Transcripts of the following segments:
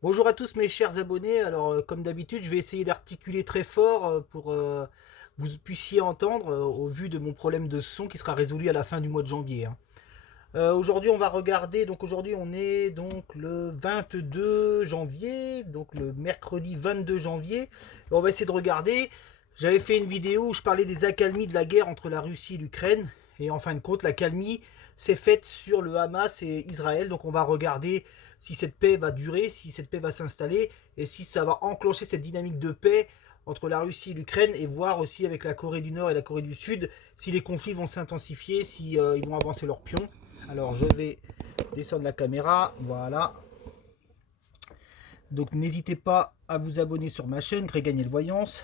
Bonjour à tous mes chers abonnés. Alors comme d'habitude, je vais essayer d'articuler très fort pour vous puissiez entendre au vu de mon problème de son qui sera résolu à la fin du mois de janvier, hein. Aujourd'hui, on va regarder. Donc aujourd'hui, on est donc le 22 janvier, donc le mercredi 22 janvier. Et on va essayer de regarder. J'avais fait une vidéo où je parlais des accalmies de la guerre entre la Russie et l'Ukraine. Et en fin de compte, l'accalmie s'est faite sur le Hamas et Israël. Donc on va regarder si cette paix va durer, si cette paix va s'installer et si ça va enclencher cette dynamique de paix entre la Russie et l'Ukraine, et voir aussi avec la Corée du Nord et la Corée du Sud si les conflits vont s'intensifier, si ils vont avancer leurs pions. Alors je vais descendre la caméra, voilà. Donc n'hésitez pas à vous abonner sur ma chaîne, Gréganiel Voyance.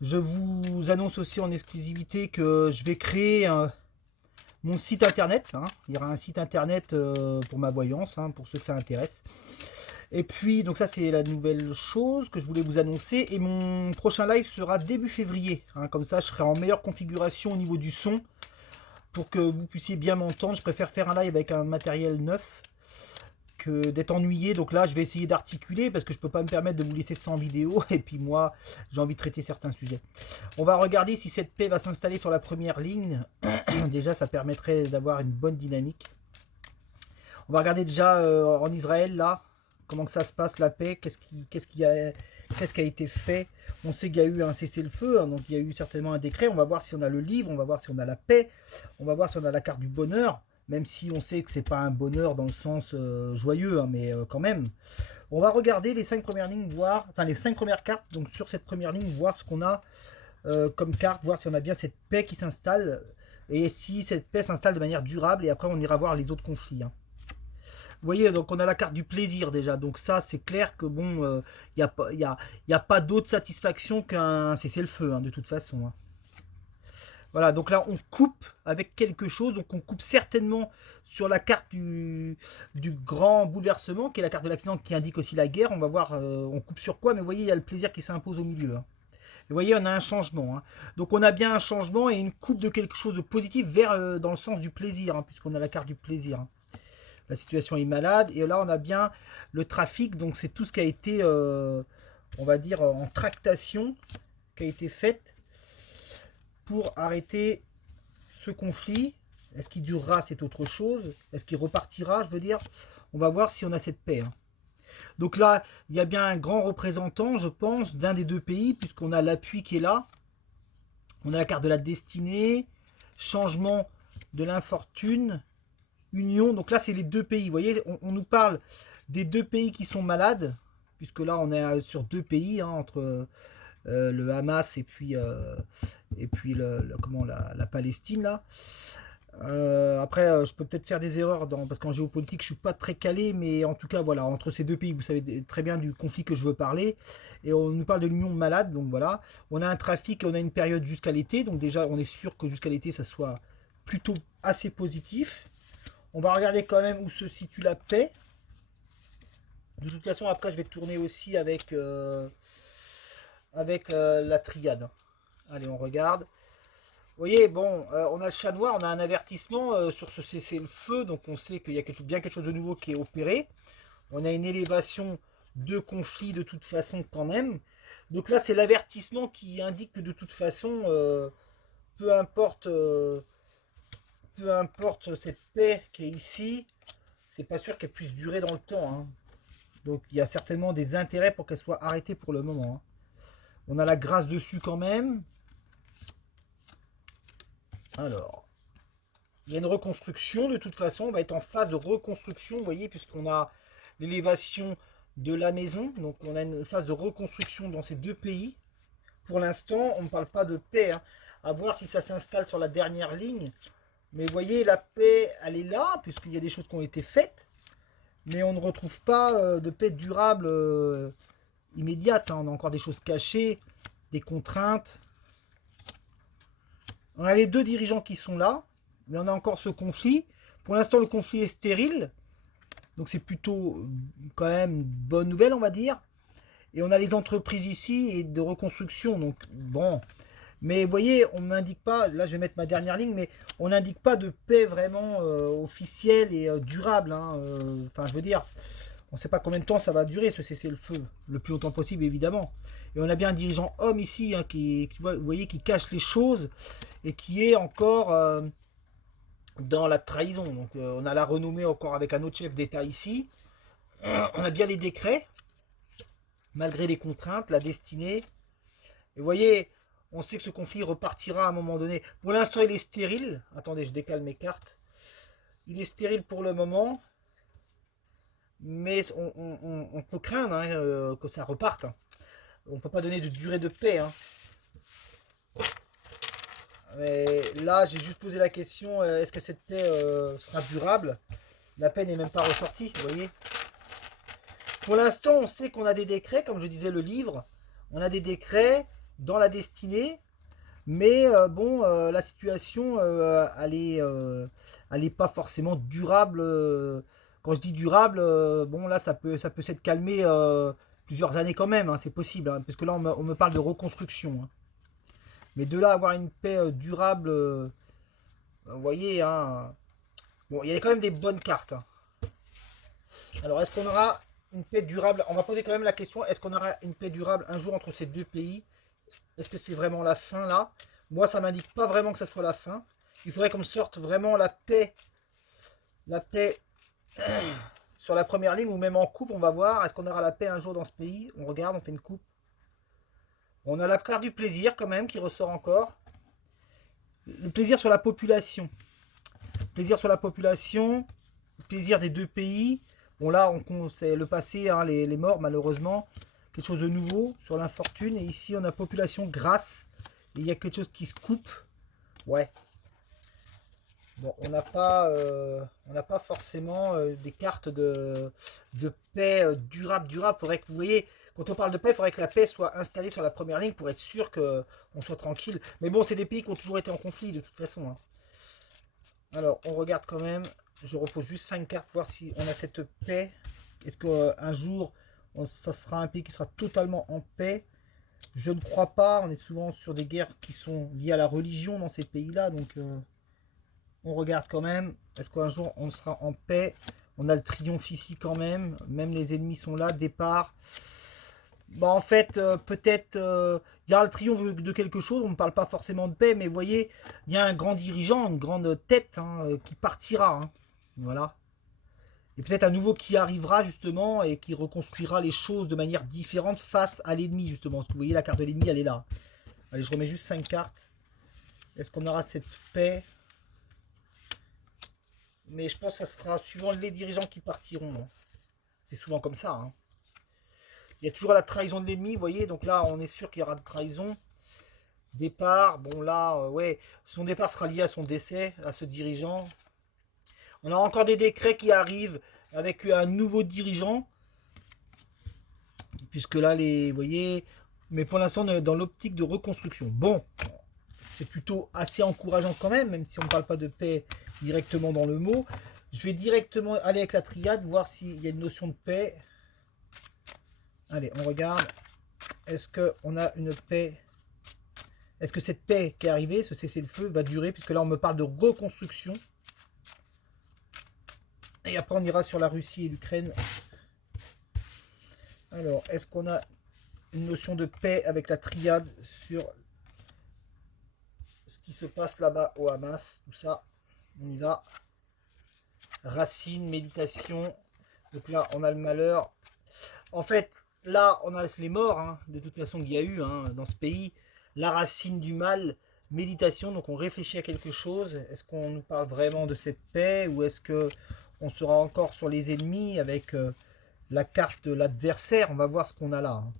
Je vous annonce aussi en exclusivité que je vais créer mon site internet, hein. Il y aura un site internet pour ma voyance, hein, pour ceux que ça intéresse. Et puis, donc ça c'est la nouvelle chose que je voulais vous annoncer. Et mon prochain live sera début février, hein. Comme ça je serai en meilleure configuration au niveau du son pour que vous puissiez bien m'entendre. Je préfère faire un live avec un matériel neuf que d'être ennuyé. Donc là, je vais essayer d'articuler parce que je peux pas me permettre de vous laisser sans vidéo. Et puis moi, j'ai envie de traiter certains sujets. On va regarder si cette paix va s'installer sur la première ligne. Déjà, ça permettrait d'avoir une bonne dynamique. On va regarder déjà en Israël, là, comment que ça se passe, la paix, qu'est-ce qui a été fait. On sait qu'il y a eu un cessez-le-feu, hein, donc il y a eu certainement un décret. On va voir si on a le livre, on va voir si on a la paix, on va voir si on a la carte du bonheur, même si on sait que c'est pas un bonheur dans le sens joyeux, hein, mais quand même. On va regarder les 5 premières lignes, voir, enfin les 5 premières cartes, donc sur cette première ligne, voir ce qu'on a comme carte, voir si on a bien cette paix qui s'installe, et si cette paix s'installe de manière durable, et après on ira voir les autres conflits, hein. Vous voyez, donc on a la carte du plaisir déjà. Donc ça, c'est clair que bon, il n'y a pas d'autre satisfaction qu'un cessez-le-feu, hein, de toute façon, hein. Voilà, donc là, on coupe avec quelque chose. Donc on coupe certainement sur la carte du grand bouleversement, qui est la carte de l'accident, qui indique aussi la guerre. On va voir, on coupe sur quoi, mais vous voyez, il y a le plaisir qui s'impose au milieu, hein. Et vous voyez, on a un changement, hein. Donc on a bien un changement et une coupe de quelque chose de positif vers dans le sens du plaisir, hein, puisqu'on a la carte du plaisir, hein. La situation est malade. Et là, on a bien le trafic. Donc, c'est tout ce qui a été, on va dire, en tractation, qui a été faite pour arrêter ce conflit. Est-ce qu'il durera? C'est autre chose. Est-ce qu'il repartira? Je veux dire, on va voir si on a cette paix, hein. Donc là, il y a bien un grand représentant, je pense, d'un des deux pays, puisqu'on a l'appui qui est là. On a la carte de la destinée, changement de l'infortune, union. Donc là, c'est les deux pays. Vous voyez, on nous parle des deux pays qui sont malades, puisque là, on est sur deux pays, hein, entre le Hamas et puis comment, la Palestine, là. Après, je peux peut-être faire des erreurs parce qu'en géopolitique, je suis pas très calé, mais en tout cas, voilà, entre ces deux pays, vous savez très bien du conflit que je veux parler, et on nous parle de l'union malade, donc voilà. On a un trafic, on a une période jusqu'à l'été, donc déjà, on est sûr que jusqu'à l'été, ça soit plutôt assez positif. On va regarder quand même où se situe la paix. De toute façon, après, je vais tourner aussi avec la triade. Allez, on regarde. Vous voyez, bon, on a le chat noir, on a un avertissement sur ce cessez-le-feu, donc on sait qu'il y a bien quelque chose de nouveau qui est opéré. On a une élévation de conflit de toute façon quand même. Donc là, c'est l'avertissement qui indique que de toute façon, peu importe, peu importe cette paix qui est ici, c'est pas sûr qu'elle puisse durer dans le temps, hein. Donc il y a certainement des intérêts pour qu'elle soit arrêtée pour le moment, hein. On a la grâce dessus quand même. Alors, il y a une reconstruction de toute façon. On va être en phase de reconstruction, vous voyez, puisqu'on a l'élévation de la maison. Donc on a une phase de reconstruction dans ces deux pays. Pour l'instant, on ne parle pas de paix, hein. À voir si ça s'installe sur la dernière ligne. Mais vous voyez, la paix, elle est là, puisqu'il y a des choses qui ont été faites. Mais on ne retrouve pas de paix durable immédiate, hein. On a encore des choses cachées, des contraintes. On a les deux dirigeants qui sont là, mais on a encore ce conflit. Pour l'instant, le conflit est stérile, donc c'est plutôt quand même une bonne nouvelle, on va dire. Et on a les entreprises ici et de reconstruction, donc bon. Mais vous voyez, on ne m'indique pas, là je vais mettre ma dernière ligne, mais on n'indique pas de paix vraiment officielle et durable, hein. Enfin, je veux dire, On ne sait pas combien de temps ça va durer ce cessez-le-feu, le plus longtemps possible évidemment. Et on a bien un dirigeant homme ici, hein, vous voyez, qui cache les choses et qui est encore dans la trahison. Donc on a la renommée encore avec un autre chef d'État ici. On a bien les décrets, malgré les contraintes, la destinée. Et vous voyez, on sait que ce conflit repartira à un moment donné. Pour l'instant, il est stérile. Attendez, je décale mes cartes. Il est stérile pour le moment. Mais on peut craindre, hein, que ça reparte. On ne peut pas donner de durée de paix. Hein. Mais là, j'ai juste posé la question, est-ce que cette paix sera durable? La paix n'est même pas ressortie, vous voyez. Pour l'instant, on sait qu'on a des décrets, comme je disais le livre. On a des décrets dans la destinée. Mais bon, la situation, elle est pas forcément durable. Quand je dis durable, bon là, ça peut s'être calmé plusieurs années quand même, hein, c'est possible, hein, parce que là, on me parle de reconstruction. Hein. Mais de là à avoir une paix durable, vous voyez, hein, bon, il y a quand même des bonnes cartes. Hein. Alors, est-ce qu'on aura une paix durable? On va poser quand même la question, est-ce qu'on aura une paix durable un jour entre ces deux pays? Est-ce que c'est vraiment la fin là? Moi, ça m'indique pas vraiment que ça soit la fin. Il faudrait qu'on me sorte vraiment la paix sur la première ligne ou même en coupe. On va voir. Est-ce qu'on aura la paix un jour dans ce pays? On regarde, on fait une coupe. On a la carte du plaisir quand même qui ressort encore. Le plaisir sur la population. Plaisir sur la population. Plaisir des deux pays. Bon là, c'est le passé, hein, les morts malheureusement. Quelque chose de nouveau sur l'infortune. Et ici, on a population grasse. Et il y a quelque chose qui se coupe. Ouais. Bon, on n'a pas forcément des cartes de paix durable. Faudrait que, vous voyez, quand on parle de paix, il faudrait que la paix soit installée sur la première ligne pour être sûr qu'on soit tranquille. Mais bon, c'est des pays qui ont toujours été en conflit de toute façon. Hein. Alors, on regarde quand même. Je repose juste 5 cartes, voir si on a cette paix. Est-ce qu'un jour, ça sera un pays qui sera totalement en paix? Je ne crois pas. On est souvent sur des guerres qui sont liées à la religion dans ces pays-là. Donc, on regarde quand même. Est-ce qu'un jour, on sera en paix? On a le triomphe ici quand même. Même les ennemis sont là. Départ. Bah, en fait, peut-être, il y aura le triomphe de quelque chose. On ne parle pas forcément de paix. Mais vous voyez, il y a un grand dirigeant, une grande tête hein, qui partira. Hein. Voilà. Et peut-être un nouveau qui arrivera justement et qui reconstruira les choses de manière différente face à l'ennemi justement. Parce que vous voyez la carte de l'ennemi elle est là. Allez, je remets juste 5 cartes. Est-ce qu'on aura cette paix? Mais je pense que ça sera suivant les dirigeants qui partiront. Hein. C'est souvent comme ça. Hein. Il y a toujours la trahison de l'ennemi, vous voyez. Donc là, on est sûr qu'il y aura de trahison. Départ, bon là, ouais. Son départ sera lié à son décès, à ce dirigeant. On a encore des décrets qui arrivent avec un nouveau dirigeant. Puisque là, vous voyez, mais pour l'instant, on est dans l'optique de reconstruction. Bon, c'est plutôt assez encourageant quand même si on ne parle pas de paix directement dans le mot. Je vais directement aller avec la triade, voir s'il y a une notion de paix. Allez, on regarde. Est-ce qu'on a une paix? Est-ce que cette paix qui est arrivée, ce cessez-le-feu, va durer? Puisque là, on me parle de reconstruction. Et après, on ira sur la Russie et l'Ukraine. Alors, est-ce qu'on a une notion de paix avec la triade sur ce qui se passe là-bas au Hamas? Tout ça, on y va. Racine, méditation. Donc là, on a le malheur. En fait, là, on a les morts, hein, de toute façon, qu'il y a eu hein, dans ce pays. La racine du mal, méditation. Donc, on réfléchit à quelque chose. Est-ce qu'on nous parle vraiment de cette paix? Ou est-ce qu'on sera encore sur les ennemis avec la carte de l'adversaire? On va voir ce qu'on a là. Hein.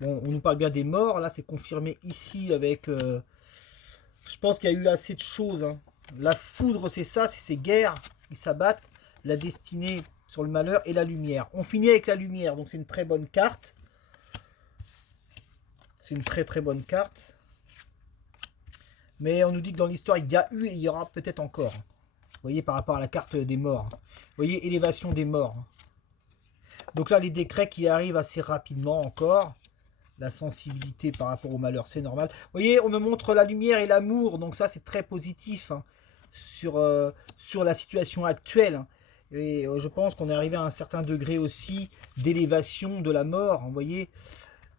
Bon, on nous parle bien des morts. Là, c'est confirmé ici avec... je pense qu'il y a eu assez de choses. Hein. La foudre, c'est ça, c'est ces guerres qui s'abattent. La destinée sur le malheur et la lumière. On finit avec la lumière, donc c'est une très bonne carte. C'est une très très bonne carte. Mais on nous dit que dans l'histoire, il y a eu et il y aura peut-être encore. Vous voyez, par rapport à la carte des morts. Vous voyez, élévation des morts. Donc là, les décrets qui arrivent assez rapidement encore. La sensibilité par rapport au malheur, c'est normal. Vous voyez, on me montre la lumière et l'amour. Donc ça, c'est très positif hein, sur la situation actuelle. Hein. Et je pense qu'on est arrivé à un certain degré aussi d'élévation de la mort, vous voyez.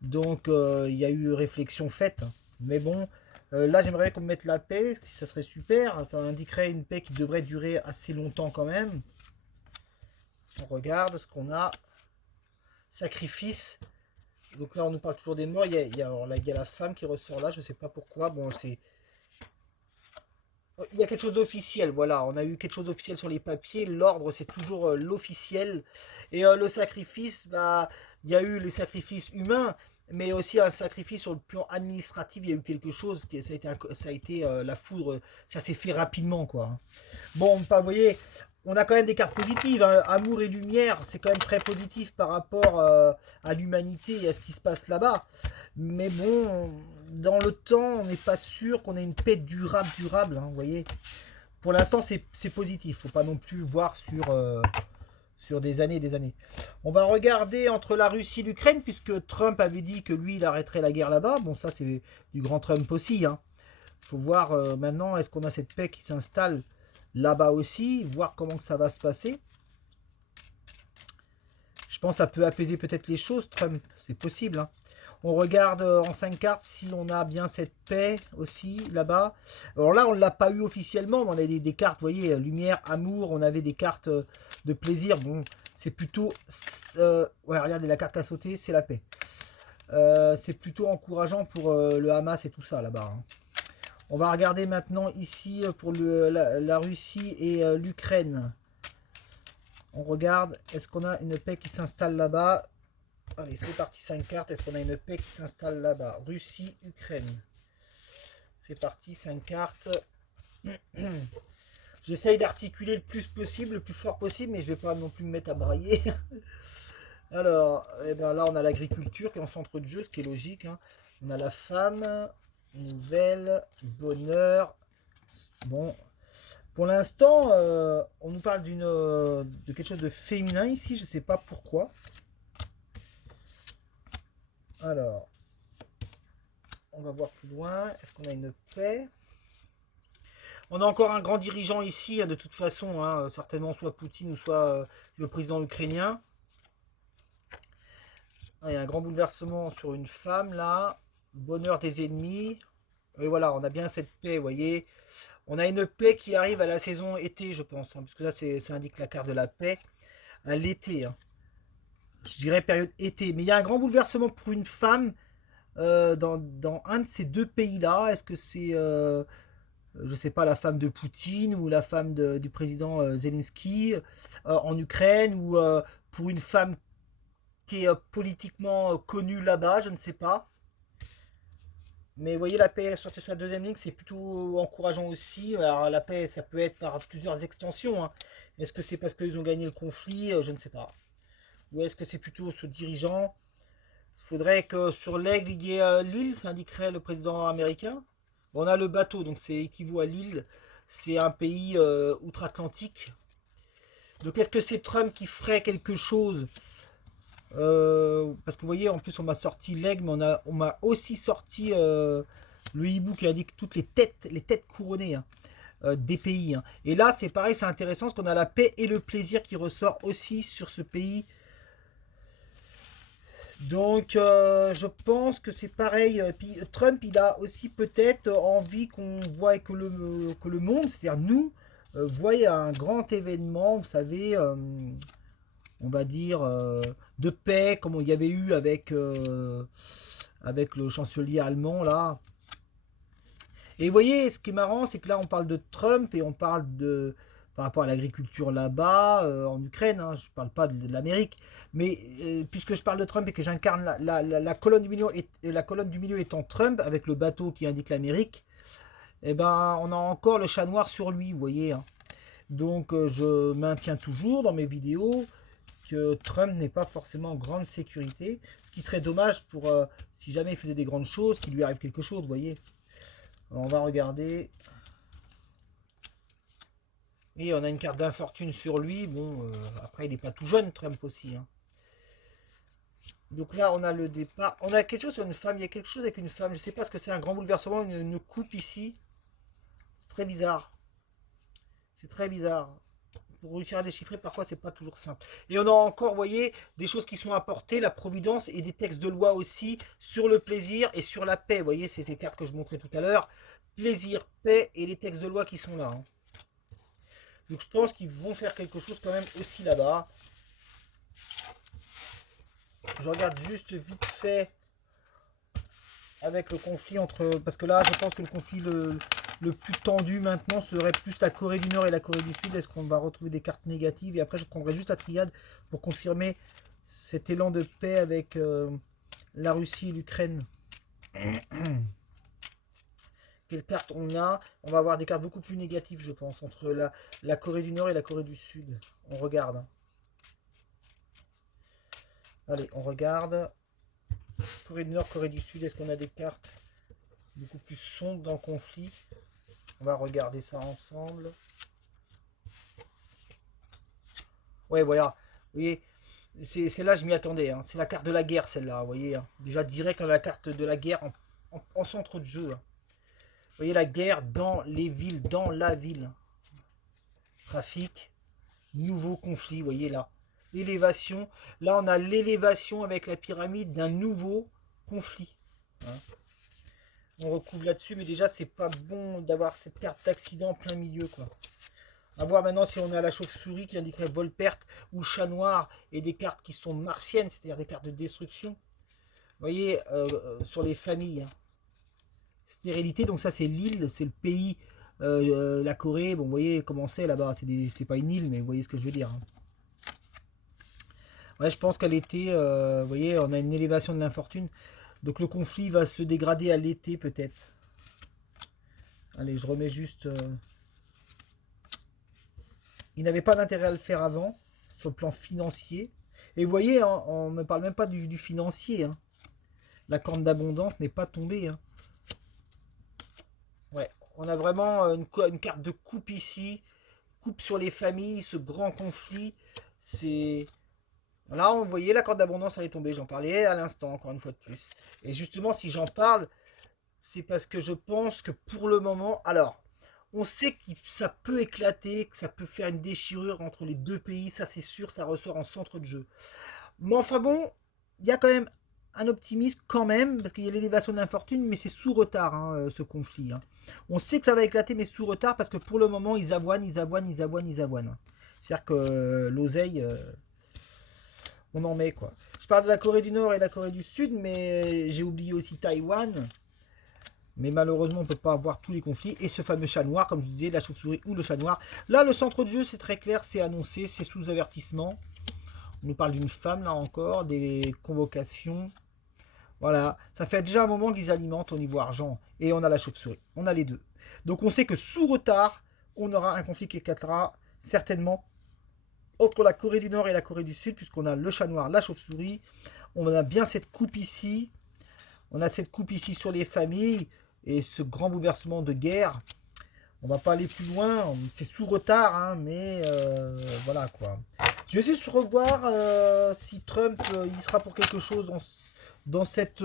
Donc il y a eu réflexion faite. Mais bon, là j'aimerais qu'on me mette la paix, ça serait super. Ça indiquerait une paix qui devrait durer assez longtemps quand même. On regarde ce qu'on a. Sacrifice. Donc là on nous parle toujours des morts. Alors là, il y a la femme qui ressort là, je sais pas pourquoi. Bon, c'est... Il y a quelque chose d'officiel, voilà, on a eu quelque chose d'officiel sur les papiers, l'ordre c'est toujours l'officiel, et le sacrifice, bah, il y a eu les sacrifices humains, mais aussi un sacrifice sur le plan administratif, il y a eu quelque chose, ça a été la foudre, ça s'est fait rapidement, quoi. Bon, vous voyez, on a quand même des cartes positives, hein. Amour et lumière, c'est quand même très positif par rapport à l'humanité et à ce qui se passe là-bas. Mais bon, dans le temps, on n'est pas sûr qu'on ait une paix durable, hein, vous voyez. Pour l'instant, c'est positif. Faut pas non plus voir sur des années et des années. On va regarder entre la Russie et l'Ukraine, puisque Trump avait dit que lui, il arrêterait la guerre là-bas. Bon, ça, c'est du grand Trump aussi, hein. Faut voir maintenant, est-ce qu'on a cette paix qui s'installe là-bas aussi, voir comment que ça va se passer. Je pense que ça peut apaiser peut-être les choses, Trump, c'est possible, hein. On regarde en 5 cartes si on a bien cette paix aussi là-bas. Alors là, on ne l'a pas eu officiellement, mais on a des cartes, vous voyez, lumière, amour, on avait des cartes de plaisir. Bon, c'est plutôt... ouais, regardez, la carte qui a sauté, c'est la paix. C'est plutôt encourageant pour le Hamas et tout ça là-bas, hein. On va regarder maintenant ici pour la Russie et l'Ukraine. On regarde, est-ce qu'on a une paix qui s'installe là-bas? Allez, c'est parti, 5 cartes. Est-ce qu'on a une paix qui s'installe là-bas? Russie, Ukraine. C'est parti, 5 cartes. J'essaye d'articuler le plus possible, le plus fort possible, mais je ne vais pas non plus me mettre à brailler. Alors, eh ben là, on a l'agriculture qui est en centre de jeu, ce qui est logique, hein. On a la femme, nouvelle, bonheur. Bon, pour l'instant, on nous parle de quelque chose de féminin ici, je ne sais pas pourquoi. Alors, on va voir plus loin. Est-ce qu'on a une paix? On a encore un grand dirigeant ici, hein, de toute façon, hein, certainement soit Poutine ou soit le président ukrainien. Ah, il y a un grand bouleversement sur une femme là. Bonheur des ennemis. Et voilà, on a bien cette paix, vous voyez. On a une paix qui arrive à la saison été, je pense, hein, parce que là, ça indique la carte de la paix à l'été, hein. Je dirais période été. Mais il y a un grand bouleversement pour une femme dans un de ces deux pays-là. Est-ce que c'est, je sais pas, la femme de Poutine ou la femme du président Zelensky en Ukraine, ou pour une femme qui est politiquement connue là-bas, je ne sais pas. Mais vous voyez, la paix sortie sur la deuxième ligne, c'est plutôt encourageant aussi. Alors la paix, ça peut être par plusieurs extensions, hein. Est-ce que c'est parce qu'ils ont gagné le conflit? Je ne sais pas. Ou est-ce que c'est plutôt ce dirigeant? Il faudrait que sur l'aigle, il y ait l'île, ça indiquerait le président américain. Bon, on a le bateau, donc c'est équivaut à l'île. C'est un pays outre-Atlantique. Donc est-ce que c'est Trump qui ferait quelque chose? Parce que vous voyez, en plus on m'a sorti l'aigle, mais on m'a aussi sorti le hibou qui indique toutes les têtes couronnées, hein, des pays, hein. Et là c'est pareil, c'est intéressant parce qu'on a la paix et le plaisir qui ressort aussi sur ce pays. Donc je pense que c'est pareil. Puis Trump, il a aussi peut-être envie qu'on voit que le monde, c'est-à-dire nous, voit un grand événement, vous savez, on va dire, de paix, comme il y avait eu avec le chancelier allemand, là. Et vous voyez, ce qui est marrant, c'est que là, on parle de Trump et on parle de, par rapport à l'agriculture là-bas, en Ukraine, hein, je ne parle pas de l'Amérique, mais puisque je parle de Trump et que j'incarne la colonne du milieu, la colonne du milieu étant Trump, avec le bateau qui indique l'Amérique, eh ben, on a encore le chat noir sur lui, vous voyez, hein. Donc, je maintiens toujours dans mes vidéos que Trump n'est pas forcément en grande sécurité, ce qui serait dommage pour, si jamais il faisait des grandes choses, qu'il lui arrive quelque chose, vous voyez. Alors, on va regarder. Et on a une carte d'infortune sur lui. Bon, après, il n'est pas tout jeune, Trump aussi, hein. Donc là, on a le départ. On a quelque chose sur une femme. Il y a quelque chose avec une femme. Je ne sais pas ce que c'est, un grand bouleversement, une coupe ici. C'est très bizarre. C'est très bizarre. pour réussir à déchiffrer, parfois c'est pas toujours simple. Et on a encore, vous voyez, des choses qui sont apportées, la providence et des textes de loi aussi sur le plaisir et sur la paix. Vous voyez, c'est ces cartes que je montrais tout à l'heure. Plaisir, paix et les textes de loi qui sont là. Hein. Donc je pense qu'ils vont faire quelque chose quand même aussi là-bas. Je regarde juste vite fait avec le conflit entre... Parce que là, je pense que le conflit le plus tendu maintenant serait plus la Corée du Nord et la Corée du Sud. Est-ce qu'on va retrouver des cartes négatives? Et après, je prendrai juste la triade pour confirmer cet élan de paix avec la Russie et l'Ukraine. Quelles cartes on a? On va avoir des cartes beaucoup plus négatives, je pense, entre la Corée du Nord et la Corée du Sud. On regarde. Allez, on regarde. Corée du Nord, Corée du Sud, est-ce qu'on a des cartes beaucoup plus sombres dans le conflit? On va regarder ça ensemble. Ouais, voilà. Vous voyez, c'est là, je m'y attendais. Hein. C'est la carte de la guerre, celle-là. Vous voyez, hein. Déjà direct, on a la carte de la guerre en centre de jeu. Hein. Vous voyez la guerre dans les villes, dans la ville. Trafic, nouveau conflit, vous voyez là. Élévation. Là, on a l'élévation avec la pyramide d'un nouveau conflit. Hein. On recouvre là-dessus, mais déjà, c'est pas bon d'avoir cette carte d'accident en plein milieu, quoi. À voir maintenant si on a la chauve-souris qui indiquerait vol-perte ou chat noir et des cartes qui sont martiennes, c'est-à-dire des cartes de destruction. Vous voyez, sur les familles. Hein. Stérilité, donc ça, c'est l'île, c'est le pays, la Corée. Bon, vous voyez comment c'est là-bas. C'est pas une île, mais vous voyez ce que je veux dire. Hein. Ouais, je pense qu'à l'été, vous voyez, on a une élévation de l'infortune. Donc le conflit va se dégrader à l'été peut-être. Allez, je remets juste... Il n'avait pas d'intérêt à le faire avant, sur le plan financier. Et vous voyez, hein, on ne me parle même pas du financier. Hein. La corne d'abondance n'est pas tombée. Hein. Ouais, on a vraiment une carte de coupe ici. Coupe sur les familles, ce grand conflit. C'est... Là, vous voyez, la corde d'abondance, elle est tombée. J'en parlais à l'instant, encore une fois de plus. Et justement, si j'en parle, c'est parce que je pense que pour le moment... Alors, on sait que ça peut éclater, que ça peut faire une déchirure entre les deux pays. Ça, c'est sûr, ça ressort en centre de jeu. Mais enfin bon, il y a quand même un optimisme quand même, parce qu'il y a l'élévation de l'infortune, mais c'est sous retard, hein, ce conflit. Hein. On sait que ça va éclater, mais sous retard, parce que pour le moment, ils avoinent. C'est-à-dire que l'oseille... on en met quoi. Je parle de la Corée du Nord et de la Corée du Sud, mais j'ai oublié aussi Taïwan. Mais malheureusement, on ne peut pas avoir tous les conflits. Et ce fameux chat noir, comme je disais, la chauve-souris ou le chat noir. Là, le centre de jeu, c'est très clair, c'est annoncé, c'est sous avertissement. On nous parle d'une femme, là encore, des convocations. Voilà, ça fait déjà un moment qu'ils alimentent au niveau argent. Et on a la chauve-souris, on a les deux. Donc on sait que sous retard, on aura un conflit qui éclatera certainement entre la Corée du Nord et la Corée du Sud, puisqu'on a le chat noir, la chauve-souris. On a bien cette coupe ici. On a cette coupe ici sur les familles. Et ce grand bouleversement de guerre. On va pas aller plus loin. C'est sous retard, hein, mais voilà quoi. Je vais juste revoir si Trump il sera pour quelque chose dans cette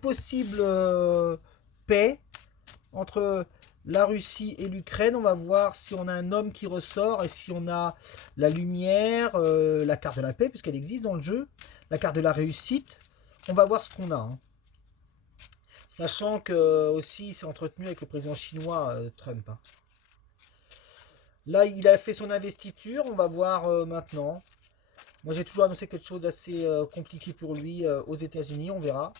possible paix entre la Russie et l'Ukraine. On va voir si on a un homme qui ressort et si on a la lumière, la carte de la paix, puisqu'elle existe dans le jeu, la carte de la réussite. On va voir ce qu'on a. Hein. Sachant que aussi il s'est entretenu avec le président chinois Trump. Hein. Là, il a fait son investiture. On va voir maintenant. Moi, j'ai toujours annoncé quelque chose d'assez compliqué pour lui aux États-Unis. On verra.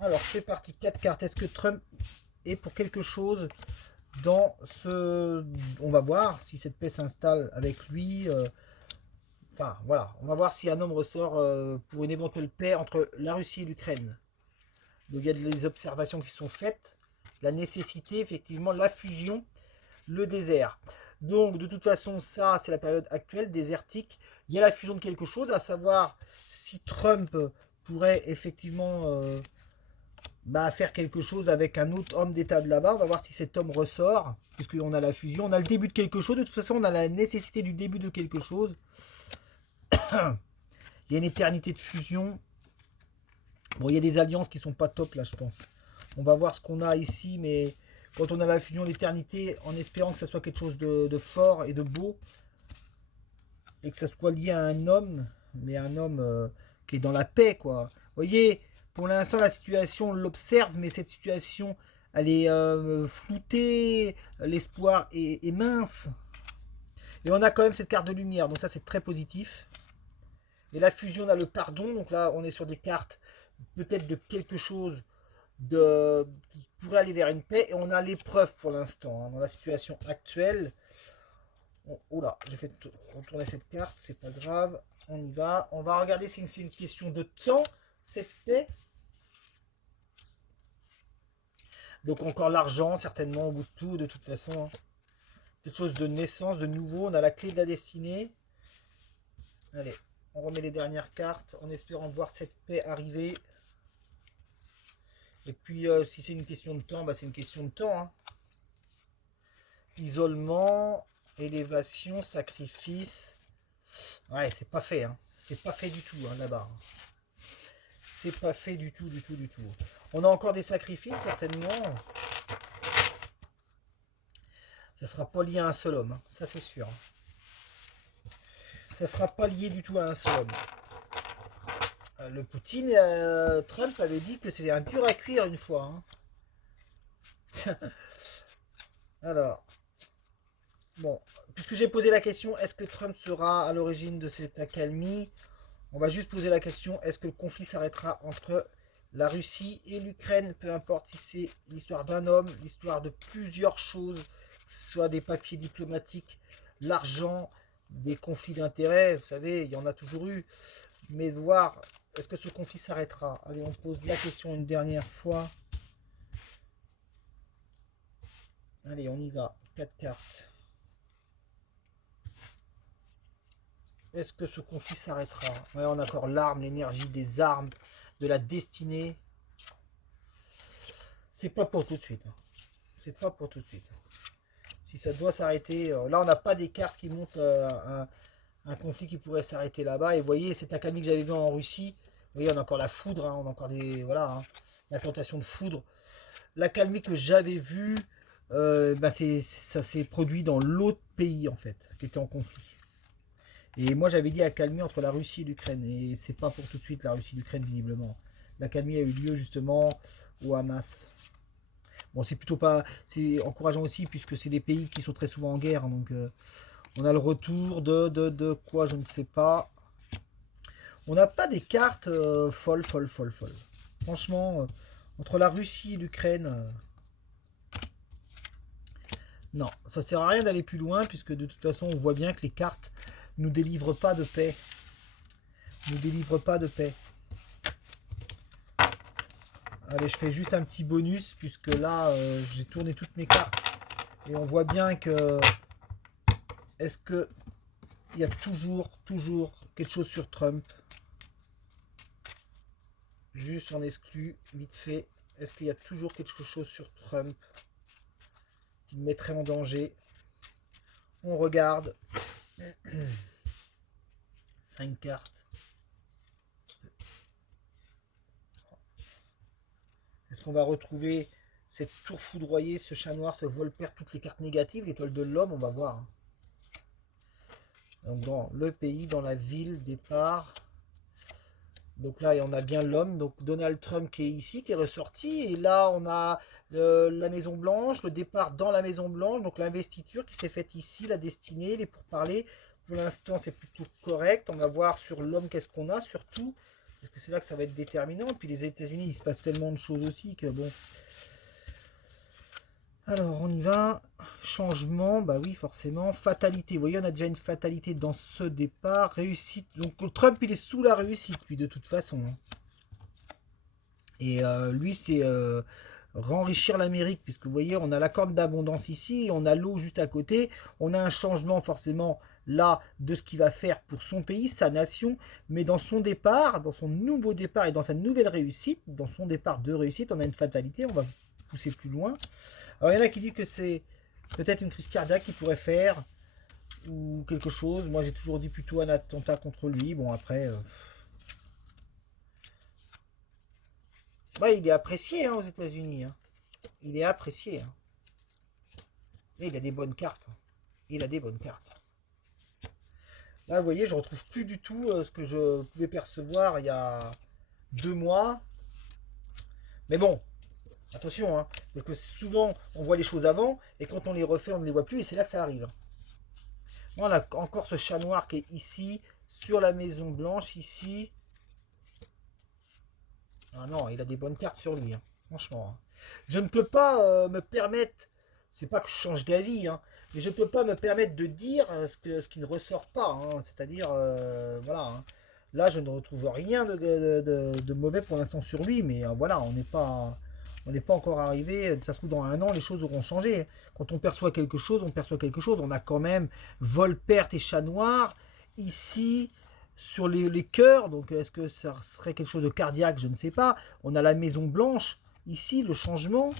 Alors, c'est parti. 4 cartes. Est-ce que Trump est pour quelque chose dans ce... On va voir si cette paix s'installe avec lui. Enfin, voilà. On va voir si un homme ressort pour une éventuelle paix entre la Russie et l'Ukraine. Donc, il y a des observations qui sont faites. La nécessité, effectivement, la fusion, le désert. Donc, de toute façon, ça, c'est la période actuelle, désertique. Il y a la fusion de quelque chose, à savoir si Trump pourrait effectivement faire quelque chose avec un autre homme d'État de là-bas. On va voir si cet homme ressort, puisqu'on a la fusion. On a le début de quelque chose. De toute façon, on a la nécessité du début de quelque chose. Il y a une éternité de fusion. Bon, il y a des alliances qui sont pas top, là, je pense. On va voir ce qu'on a ici, mais quand on a la fusion d'éternité, en espérant que ça soit quelque chose de fort et de beau, et que ça soit lié à un homme, mais un homme qui est dans la paix, quoi. Vous voyez, pour l'instant, la situation, on l'observe, mais cette situation, elle est floutée, l'espoir est mince. Et on a quand même cette carte de lumière, donc ça, c'est très positif. Et la fusion, on a le pardon, donc là, on est sur des cartes peut-être de quelque chose qui pourrait aller vers une paix, et on a l'épreuve pour l'instant, hein, dans la situation actuelle. Oh là, j'ai fait retourner cette carte, c'est pas grave, on y va. On va regarder si c'est une question de temps, cette paix. Donc encore l'argent, certainement, au bout de tout, de toute façon. Hein. Quelque chose de naissance, de nouveau. On a la clé de la destinée. Allez, on remet les dernières cartes en espérant voir cette paix arriver. Et puis, si c'est une question de temps, bah, c'est une question de temps. Hein. Isolement, élévation, sacrifice. Ouais, c'est pas fait. Hein. C'est pas fait du tout, hein, là-bas. C'est pas fait du tout, du tout, du tout. On a encore des sacrifices, certainement. Ça sera pas lié à un seul homme, hein. Ça c'est sûr. Ça sera pas lié du tout à un seul homme. Le Poutine, Trump avait dit que c'est un dur à cuire une fois. Hein. Alors, bon, puisque j'ai posé la question, est-ce que Trump sera à l'origine de cette accalmie? On va juste poser la question, est-ce que le conflit s'arrêtera entre la Russie et l'Ukraine? Peu importe si c'est l'histoire d'un homme, l'histoire de plusieurs choses, soit des papiers diplomatiques, l'argent, des conflits d'intérêts, vous savez, il y en a toujours eu. Mais de voir, est-ce que ce conflit s'arrêtera? Allez, on pose la question une dernière fois. Allez, on y va. 4 cartes. Est-ce que ce conflit s'arrêtera? Ouais, on a encore l'arme, l'énergie des armes, de la destinée. C'est pas pour tout de suite. Hein. C'est pas pour tout de suite. Si ça doit s'arrêter, là on n'a pas des cartes qui montrent un conflit qui pourrait s'arrêter là-bas. Et vous voyez, c'est un accalmie que j'avais vu en Russie. Vous voyez, on a encore la foudre, hein, on a encore des. Voilà, hein, la tentation de foudre. L'accalmie que j'avais vu, bah ça s'est produit dans l'autre pays en fait, qui était en conflit. Et moi j'avais dit accalmie entre la Russie et l'Ukraine. Et c'est pas pour tout de suite la Russie et l'Ukraine visiblement. L'accalmie a eu lieu justement au Hamas. Bon, c'est plutôt pas. C'est encourageant aussi puisque c'est des pays qui sont très souvent en guerre. Donc on a le retour de quoi, je ne sais pas. On n'a pas des cartes folles. Franchement, entre la Russie et l'Ukraine, non, ça sert à rien d'aller plus loin puisque de toute façon on voit bien que les cartes nous délivrent pas de paix. Nous délivrent pas de paix. Allez, je fais juste un petit bonus puisque là j'ai tourné toutes mes cartes et on voit bien que est-ce que il y a toujours quelque chose sur Trump. Juste en exclu, vite fait. Est-ce qu'il y a toujours quelque chose sur Trump qui me mettrait en danger? On regarde. 5 cartes. Est-ce qu'on va retrouver cette tour foudroyée, ce chat noir, ce vol perd toutes les cartes négatives, l'étoile de l'homme, on va voir. Donc dans le pays, dans la ville, départ. Donc là, on a bien l'homme, donc Donald Trump qui est ici, qui est ressorti. Et là, on a la Maison Blanche, le départ dans la Maison Blanche, donc l'investiture qui s'est faite ici, la destinée, les pourparlers. Pour l'instant, c'est plutôt correct. On va voir sur l'homme qu'est-ce qu'on a, surtout. Parce que c'est là que ça va être déterminant. Puis les États-Unis, il se passe tellement de choses aussi que bon. Alors, on y va. Changement, bah oui, forcément. Fatalité. Vous voyez, on a déjà une fatalité dans ce départ. Réussite. Donc, Trump, il est sous la réussite, lui, de toute façon. Et lui, c'est renrichir l'Amérique, puisque vous voyez, on a la corne d'abondance ici, on a l'eau juste à côté. On a un changement, forcément, là, de ce qu'il va faire pour son pays, sa nation. Mais dans son départ, dans son nouveau départ et dans sa nouvelle réussite, dans son départ de réussite, on a une fatalité. On va pousser plus loin. Alors, il y en a qui disent que c'est peut-être une crise cardiaque qu'il pourrait faire ou quelque chose. Moi, j'ai toujours dit plutôt un attentat contre lui. Bon, après, bah, il est apprécié hein, aux États-Unis. Hein. Il est apprécié. Hein. Et il a des bonnes cartes. Il a des bonnes cartes. Là, vous voyez, je retrouve plus du tout ce que je pouvais percevoir il y a 2 mois. Mais bon, attention, hein, parce que souvent, on voit les choses avant, et quand on les refait, on ne les voit plus, et c'est là que ça arrive. Moi, on a encore ce chat noir qui est ici, sur la Maison Blanche, ici. Ah non, il a des bonnes cartes sur lui, hein, franchement, hein. Je ne peux pas me permettre, c'est pas que je change d'avis, hein, mais je ne peux pas me permettre de dire ce qui ne ressort pas, hein, c'est-à-dire, voilà, hein. Là, je ne retrouve rien de mauvais pour l'instant sur lui, mais voilà, on n'est pas encore arrivé. Ça se trouve, dans 1 an, les choses auront changé. Quand on perçoit quelque chose, on perçoit quelque chose. On a quand même vol, perte et chat noir ici sur les cœurs. Donc, est-ce que ça serait quelque chose de cardiaque? Je ne sais pas. On a la Maison Blanche ici, le changement,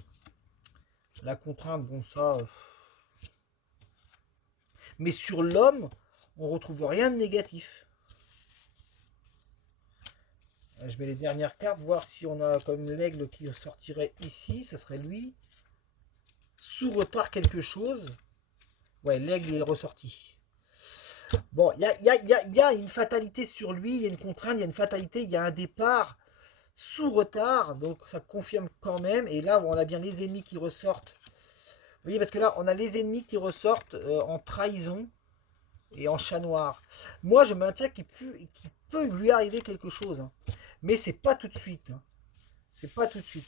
la contrainte, bon, ça. Mais sur l'homme, on retrouve rien de négatif. Je mets les dernières cartes, voir si on a comme l'aigle qui sortirait ici, ce serait lui. Sous retard quelque chose. Ouais, l'aigle est ressorti. Bon, il y a une fatalité sur lui, il y a une contrainte, il y a une fatalité, il y a un départ sous retard, donc ça confirme quand même. Et là, on a bien les ennemis qui ressortent. Vous voyez, parce que là, on a les ennemis qui ressortent en trahison et en chat noir. Moi, je maintiens qu'il peut lui arriver quelque chose, hein. Mais c'est pas tout de suite, hein. C'est pas tout de suite.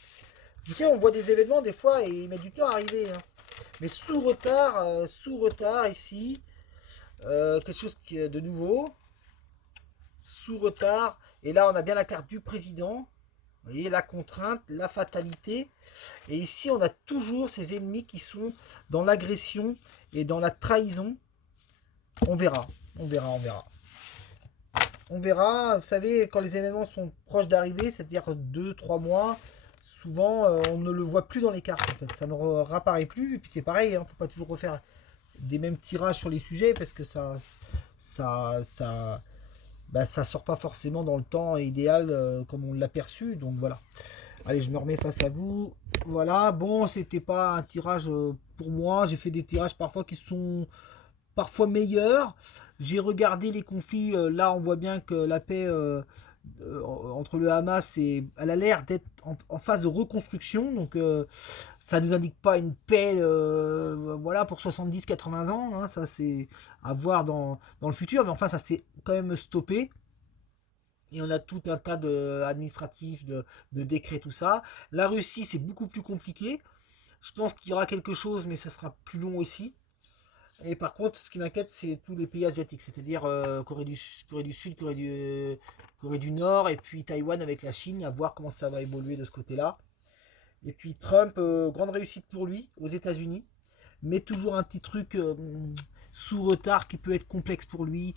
Tu sais, on voit des événements des fois et il met du temps à arriver, hein. Mais sous retard ici, quelque chose qui est de nouveau, sous retard. Et là, on a bien la carte du président. Vous voyez, la contrainte, la fatalité. Et ici, on a toujours ces ennemis qui sont dans l'agression et dans la trahison. On verra, on verra, on verra. On verra, vous savez, quand les événements sont proches d'arriver, c'est-à-dire 2, 3 mois, souvent on ne le voit plus dans les cartes en fait. Ça ne réapparaît plus. Et puis c'est pareil, hein, faut pas toujours refaire des mêmes tirages sur les sujets parce que ça sort pas forcément dans le temps idéal comme on l'a perçu. Donc voilà. Allez, je me remets face à vous. Voilà, bon, c'était pas un tirage pour moi. J'ai fait des tirages parfois qui sont parfois meilleurs. J'ai regardé les conflits. Là, on voit bien que la paix entre le Hamas et elle a l'air d'être en phase de reconstruction. Donc, ça ne nous indique pas une paix voilà, pour 70-80 ans, hein. Ça, c'est à voir dans le futur. Mais enfin, ça s'est quand même stoppé. Et on a tout un tas d'administratifs, de décrets, tout ça. La Russie, c'est beaucoup plus compliqué. Je pense qu'il y aura quelque chose, mais ça sera plus long aussi. Et par contre, ce qui m'inquiète, c'est tous les pays asiatiques, c'est-à-dire Corée du Sud, Corée du Nord, et puis Taïwan avec la Chine, à voir comment ça va évoluer de ce côté-là. Et puis Trump, grande réussite pour lui aux États-Unis, mais toujours un petit truc sous retard qui peut être complexe pour lui.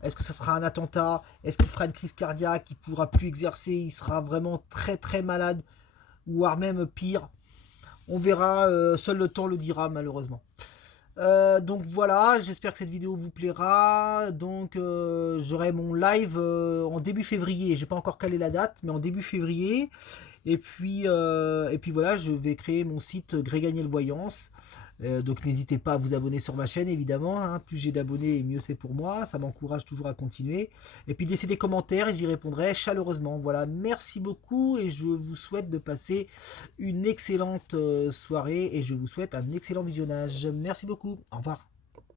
Est-ce que ça sera un attentat? Est-ce qu'il fera une crise cardiaque? Il ne pourra plus exercer? Il sera vraiment très très malade? Ou voire même pire? On verra, seul le temps le dira malheureusement. Donc voilà, j'espère que cette vidéo vous plaira. Donc j'aurai mon live en début février. J'ai pas encore calé la date, mais en début février. Et puis voilà, je vais créer mon site Gré Gagné le Voyance. Donc n'hésitez pas à vous abonner sur ma chaîne évidemment, hein. Plus j'ai d'abonnés, mieux c'est pour moi. Ça m'encourage toujours à continuer. Et puis laissez des commentaires et j'y répondrai chaleureusement. Voilà, merci beaucoup et je vous souhaite de passer une excellente soirée et je vous souhaite un excellent visionnage. Merci beaucoup. Au revoir.